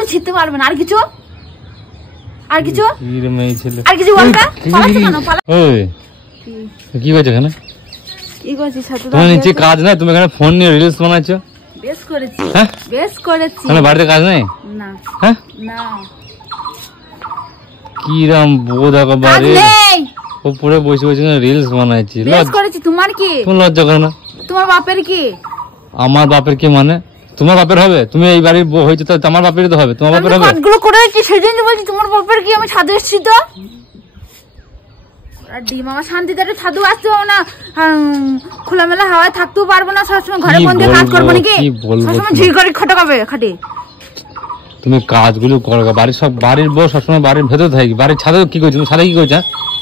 বালু ছিটতে পারবে না। আর কিছু আর কিছু কি রে মেয়ে ছেলে, আর কিছু বলবে? পালাচ্ছ কেন? ওই কি করছো এখানে? কি করছিস? তোমার নিচে কাজ নাই, তুমি এখানে ফোন নিয়ে রিলস বানাচ্ছো? বেশ করেছি, হ্যাঁ বেশ করেছি। মানে বাড়িতে কাজ নাই? না হ্যাঁ না, কিরম বোধ কাজ বাড়ি নেই। উপরে বসে বসে রিলস বানাচ্ছি। বেশ করেছি। তোমার কি? কোন লজ্জা করে না? তোমার বাপের কি? আমার বাপের কি মানে? তোমার বাপের হবে? তুমি এই বাড়ির বউ হয়েছে তো আমার বাপেরই তো হবে। তোমার বাপের হবে? কাজগুলো করেছি সেদিন বলছি তোমার বাপের কি? আমি ছাদে এসেছি তো। আর ডিম আমার শান্তিতে একটা ছাদু আসতে হবে না, খোলামেলা হাওয়ায় থাকতেও পারবো না, সবসময় ঘরে বন্ধে কাজ করবো নাকি? সবসময় ঝির করে খটাকাবে খাটে। তুমি কাজগুলো করো, বাড়ির সব বাড়ির বউ সবসময় বাড়ির ভেতর থাকি। বাড়ির ছাদে কি করছো? তুমি ছাদে কি করছো?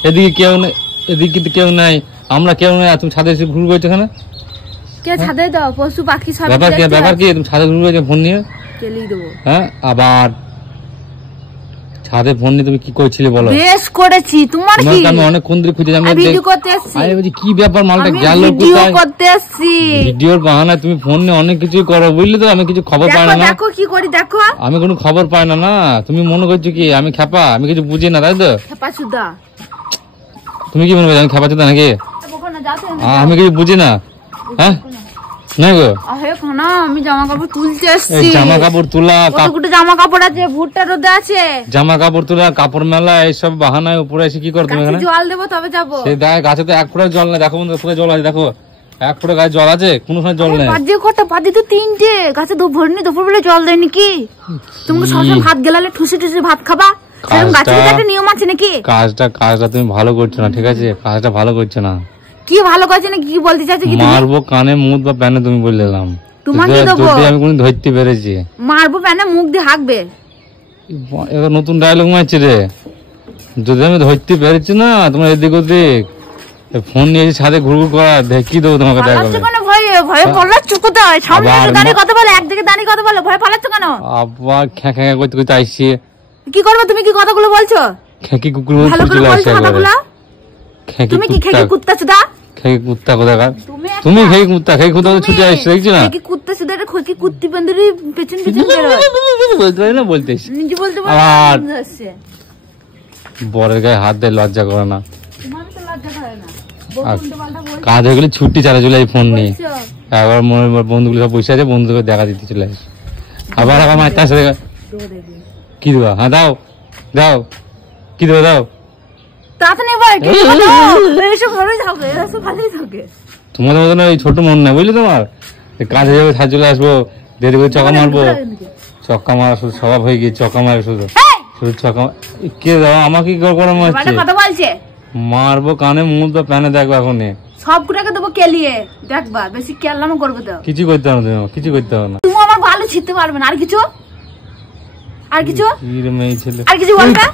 এদিকে কেউ নেই, এদিকে কেউ নাই, আমরা কেউ নেই, তুমি ছাদে এসে ঘুরে করছো এখানে? কে ছাদে দাও? পশু পাখি সব ব্যাপার কি? তুমি ছাদে ঘুরে করছো ফোন নিয়ে? কেলি দেবো। হ্যাঁ আবার ছাদে ফোন নিয়ে তুমি কি করছিলে বলো? বেশ করেছি। তোমার কি? আমি অনেকক্ষণ ধরে খুঁজে যাচ্ছি। ভিডিও করতে এসেছি। আরে বলছি কি ব্যাপার, মালটা গেল ভিডিও করতে এসেছি। ভিডিওর বাহানায় তুমি ফোন নিয়ে অনেক কিছুই করো বুঝলে তো, আমি কিছু খবর পাই না। দেখো কি করি দেখো। আমি কোনো খবর পাই না। না তুমি মনে করছো কি আমি খেপা? আমি কিছু বুঝি না তাই তো? খেপা সুদা। তুমি কি মনে করছো আমি খেপা চোদা নাকি? আমি কিছু বুঝি না। হ্যাঁ না গো, আমি জামা কাপড় তুলতে এসেছি। জামা কাপড় তোলা, জামা কাপড় আছে, ভুট্টা রোদে আছে, জামা কাপড় তোলা, কাপড় মেলা, এইসব বাহানায় উপরে এসে কি করো তুমি এখানে? জল দেবো তবে যাবো। সে দেখ গাছে তো এক ফোঁটা জল নেই। দেখো বন্ধু পুরো জল আছে, দেখো এক ফোঁটা গাছে জল আছে, কোনো সময় জল নেই। পাদি তো তিনটে গাছে ভরিনি, দুপুর বেলা জল দেয় নাকি? তুমি সবসময় ভাত গেলালে ঠুসে ঠুসে ভাত খাবা, সেরকম গাছের একটা নিয়ম আছে নাকি? কাজটা তুমি ভালো করছো না, ঠিক আছে? কাজটা ভালো করছো না। কি ভালো করছে না? কি বলতে চাইছো? কি মারবো কানে মুখ বা প্যানে তুমি বলে দিলাম। তোমাকে দেবো আমি কোন ধরতে পেরেছি? মারবো প্যানে মুখ দিয়ে হাঁকবে। এটা নতুন ডায়লগ মারছি রে। যদি আমি ধরতে পেরেছি না তোমার এদিক ওদিক ফোন নিয়ে ছাদে ঘুরঘুর করা দেখি দেবো তোমাকে। ভয়ে পালাচ্ছ কোথায়? সামনে দাঁড়িয়ে কথা বলে, একদিকে দাঁড়িয়ে কথা বলে, ভয় পালাচ্ছ কেন? আবার খ্যাঁ খ্যাঁ করতে করতে আসছি। কি করবো? তুমি কি কথাগুলো বলছো? খেকি কুকুর ভালো করে বলছো কথাগুলো। তুমি কি খেকি কুত্তা চুদা? খেকি কুত্তা কোথাকার? তুমি খেকি কুত্তা, খেকি কুত্তা ছুটে আসছে দেখছি না? খেকি কুত্তা চুদা এটা খেকি কুত্তি বান্ধবী পেছন পেছন বলতে পারি না, বলতেছি নিজে বলতে পারো। আর বরের গায়ে হাত দেয় লজ্জা করে না? কাজ হয়ে গেলে ছুটি চালা চলে ফোন নিয়ে। আবার বন্ধুগুলো সব বসে আছে, বন্ধুকে দেখা দিতে চলে আসে। আবার আবার মারতে আসে। কি দেবা? হ্যাঁ দাও দাও, কি দেবো দাও। তোমাদের মতন ওই ছোট মন না বুঝলি তোমার। কাজে যাবে ছাদ চলে আসবো, দেরি করে চকা মারবো। চক্কা মারা শুধু স্বভাব হয়ে গিয়ে চক্কা মারে শুধু শুধু চক্কা। কে দাও আমাকে কি করে মারছে? মারবো কানে মুখ বা প্যানে দেখবো এখন সবগুলোকে দেবো কেলিয়ে দেখবা। বেশি কেলাম করবো তো কিছু করতে হবে না, কিছু করতে হবে না। তুমি আমার বালু ছিটতে পারবে না। আর কিছু আর কিছু মেয়ে ছেলে, আর কিছু বলবে?